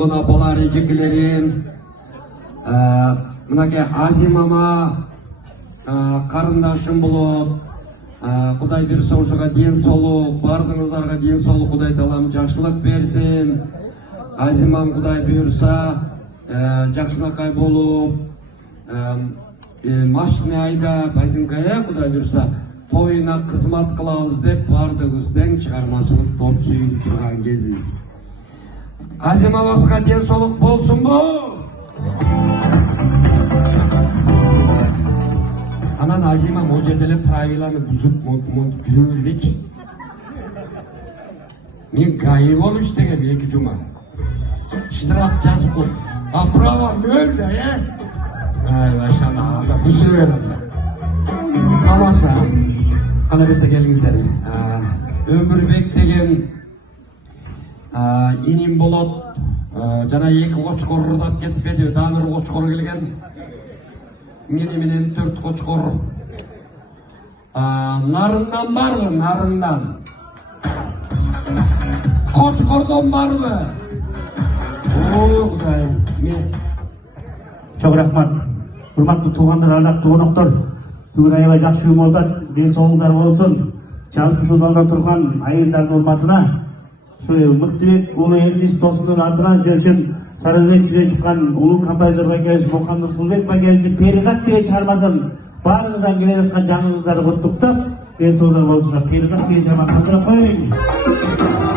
Buna balar ejeklerim, mınake Azimama karındaşım bulup, Kuday bir soğuşuğa den soluk, bardığınızlarga den soluk Kuday talam жақшылық bersin. Azimam Kuday buyursa, жақшылықай bolup, машина айда байзыңкая Kuday buyursa, toyuna kızmat kılavuz dep bardığızden çıkarmacılık top suyup turgan кезimiz. Azimamazga den soluk bolsun bu. Anan Azimam o жерделе правиланы бузуп жүрбөйт. Мен гайы болуш дегем 2 жума. Штраф жазып кой. А право 0 да, Ай, машалла, бузуп берем. Тамаша. Кана берсе келиңиздер. Өмүрбек деген иним болот. Жана 2 кочкор урдап кетпеди. Дагы 1 кочкор келген. Менен 4 кочкор. Нарындан барбы? Нарындан. Кочкордон барбы? Кудай. Çok rahmat. Hurmatlı tuğanlar, ardaqlı qonoqlar. Бүгүн аябай жакшы күн болду. Ден соолуңдар болсун. Жалпы ушул залда турган айылдардын урматына ушу Мыктыбек уулу Элдис досунун атынан сиздер үчүн Сарыөзектен чыккан улуу композитор байкебиз Мокан Нурсулбек байкебиздин Перизат деген чыгармасын баарыңыздан келе жаткан жаңылыктарды куттуктап, ден соолуңдар болушуңар. Перизат деген чыгарманы калтырап коюң.